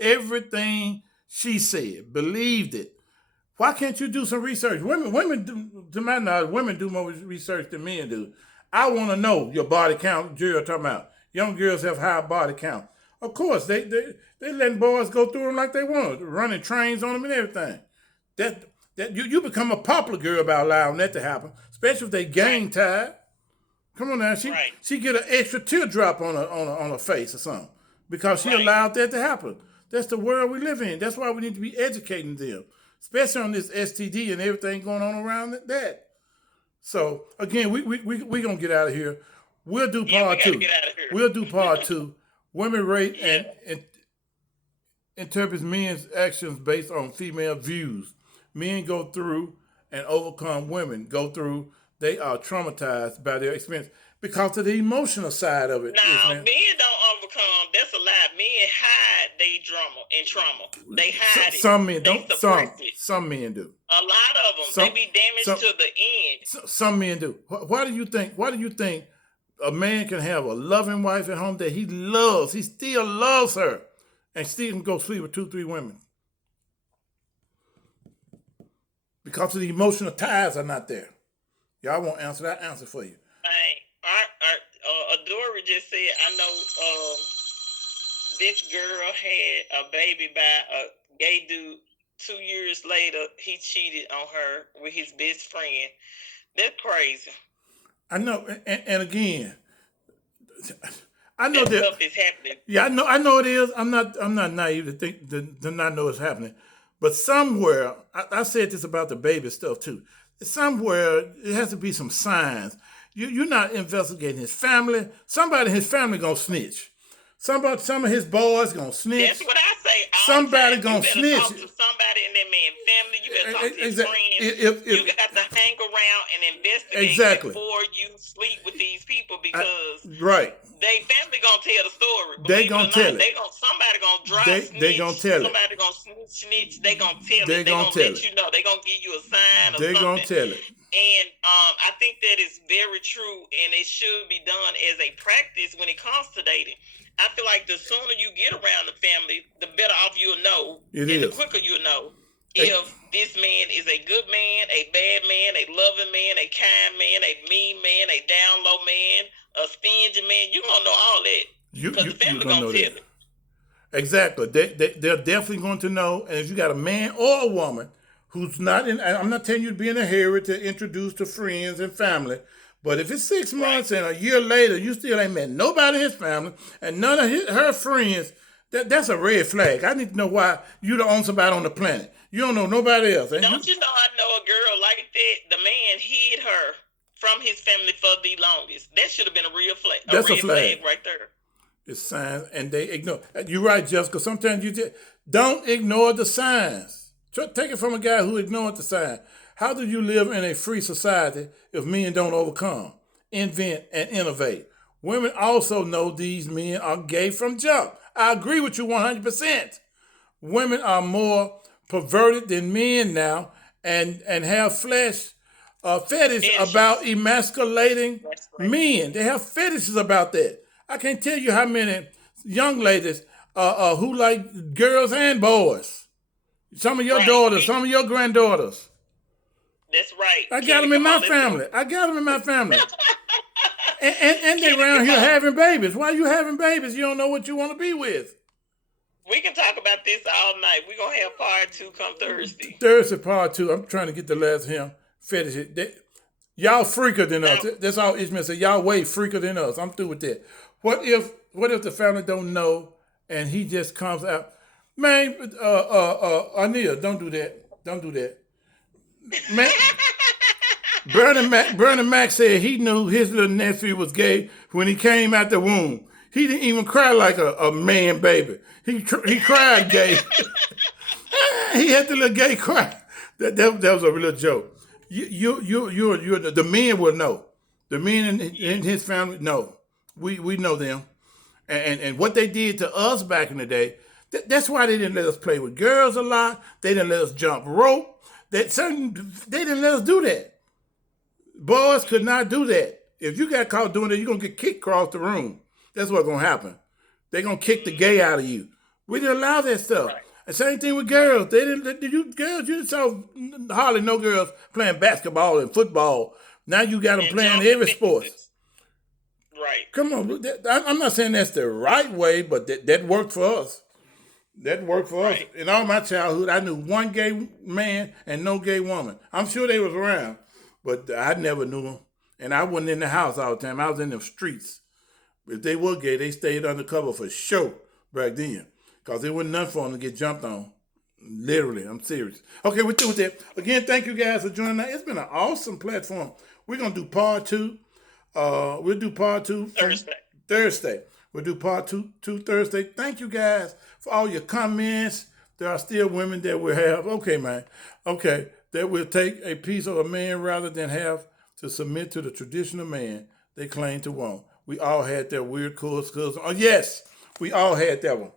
everything she said, believed it. Why can't you do some research? Women do, to my knowledge, women do more research than men do. I want to know your body count. You're talking about young girls have high body count. Of course, they letting boys go through them like they want, running trains on them and everything. That you become a popular girl by allowing that to happen, especially if they gang tied. Come on now, Right. she get an extra teardrop on her face or something because she Right. allowed that to happen. That's the world we live in. That's why we need to be educating them, especially on this STD and everything going on around that. So again, we gonna get out of here. We'll do Yeah, we part got to two. get out of here. We'll do part two. Women rate Yeah. and interprets men's actions based on female views. Men go through and overcome women go through. They are traumatized by their experience because of the emotional side of it. Now, Man. men don't overcome. That's a lie. Men hide their drama and trauma. They hide it. Some men They don't. suppress it. Some men do. A lot of them, they be damaged to the end. Some men do. Why do you think? Why do you think a man can have a loving wife at home that he loves? He still loves her, and still can go sleep with 2, 3 women because of the emotional ties are not there. Y'all won't answer that answer for you. Adora just said, I know this girl had a baby by a gay dude. 2 years later, he cheated on her with his best friend. That's crazy. I know, and again, I know that stuff is happening. Yeah, I know it is. I'm not naive to think to not know it's happening. But somewhere, I said this about the baby stuff too. Somewhere it has to be some signs. You're not investigating his family. Somebody in his family gonna snitch. Some of his boys gonna snitch. That's what I say. Somebody gonna snitch. snitch. Talk to somebody in that man's family. You better talk to his friends. You got to hang around and investigate before you sleep with these people because they family gonna tell the story. They gonna tell it. Somebody gonna drive snitch. They gonna tell it. Somebody gonna snitch. They gonna tell it. They gonna let you know. They gonna give you a sign or something. They gonna tell it. And I think that is very true, and it should be done as a practice when it comes to dating. I feel like the sooner you get around the family, the better off you'll know. The quicker you'll know if this man is a good man, a bad man, a loving man, a kind man, a mean man, a down low man, a stingy man. You're going to know all that. Because the family going to tell it. Exactly. They're definitely going to know. And if you got a man or a woman who's not in, I'm not telling you to be in a hurry to introduce to friends and family, but if it's 6 months and a year later, you still ain't met nobody in his family and none of her friends, that's a red flag. I need to know why you don't own somebody on the planet. You don't know nobody else. Don't you know I know a girl like that? The man hid her from his family for the longest. That should have been a real flag. That's a red flag right there. It's signs, and they ignore. You're right, Jessica. Sometimes you just don't ignore the signs. Take it from a guy who ignored the signs. How do you live in a free society if men don't overcome, invent, and innovate? Women also know these men are gay from jump. I agree with you 100%. Women are more perverted than men now and have fetish about emasculating men. They have fetishes about that. I can't tell you how many young ladies who like girls and boys. Some of your daughters, some of your granddaughters. That's right. I got them in my family. and they around here having babies. Why are you having babies? You don't know what you want to be with. We can talk about this all night. We're going to have part 2 come Thursday. Thursday part 2. I'm trying to get the last him fetish. Y'all freaker than us. That's all Ishmael said. Y'all way freaker than us. I'm through with that. What if the family don't know and he just comes out? Man, Anil, don't do that. Don't do that. Man, Bernie Mac said he knew his little nephew was gay when he came out the womb. He didn't even cry like a man baby. He cried gay. He had the little gay cry. That was a real joke. You're the men will know. The men in his family know. We know them, and what they did to us back in the day. That's why they didn't let us play with girls a lot. They didn't let us jump rope. They didn't let us do that. Boys could not do that. If you got caught doing that, you're gonna get kicked across the room. That's what's gonna happen. They're gonna kick the gay out of you. We didn't allow that stuff. Right. And same thing with girls. They didn't. You saw hardly no girls playing basketball and football. Now you got them playing every sports. Right. Come on. I'm not saying that's the right way, but that worked for us. That worked for us. In all my childhood, I knew one gay man and no gay woman. I'm sure they was around, but I never knew them. And I wasn't in the house all the time. I was in the streets. If they were gay, they stayed undercover for sure back then. Because it wasn't nothing for them to get jumped on. Literally, I'm serious. Okay, we're through with that. Again, thank you guys for joining us. It's been an awesome platform. We're going to do part 2. We'll do part 2 Thursday. We'll do part 2 Thursday. Thank you guys for all your comments. There are still women that will have, okay, man, okay, that will take a piece of a man rather than have to submit to the traditional man they claim to want. We all had that weird cousin. Oh, yes, we all had that one.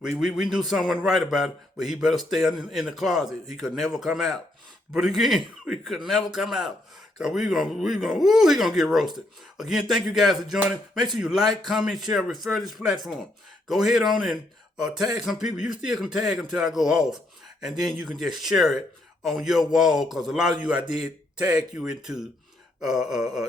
We knew someone right about it, but he better stay in the closet. He could never come out. But again, we could never come out. Because he gonna get roasted. Again, thank you guys for joining. Make sure you like, comment, share, refer this platform. Go ahead on and tag some people. You still can tag until I go off. And then you can just share it on your wall. Because a lot of you I did tag you into,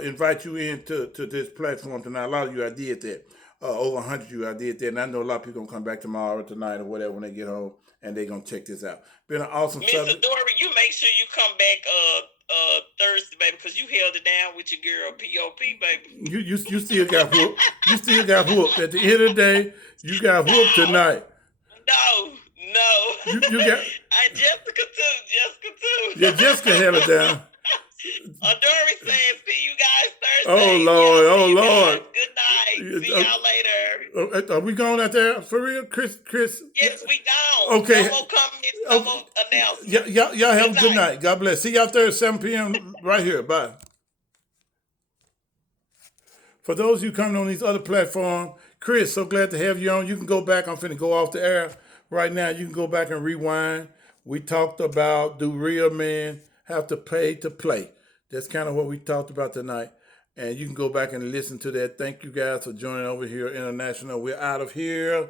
invite you into this platform tonight. A lot of you I did that. Over 100 of you I did that. And I know a lot of people going to come back tomorrow or tonight or whatever when they get home. And they're going to check this out. Been an awesome subject. Mr. Dory, you make sure you come back Thursday, baby, because you held it down with your girl P.O.P., baby. You still got whooped. You still got whooped. At the end of the day, you got whooped tonight. No. You got... Jessica too. Yeah, Jessica held it down. Dory says, see you guys Thursday. Oh, Lord. Guys. Good night. See y'all later. Are we going out there? For real? Chris? Yes, we gone. Okay. No more comments, no more announcements. Y'all have a good night. God bless. See y'all Thursday, 7 p.m. right here. Bye. For those of you coming on these other platforms, Chris, so glad to have you on. You can go back. I'm finna go off the air right now. You can go back and rewind. We talked about, do real men have to pay to play? That's kind of what we talked about tonight. And you can go back and listen to that. Thank you guys for joining over here, International. We're out of here.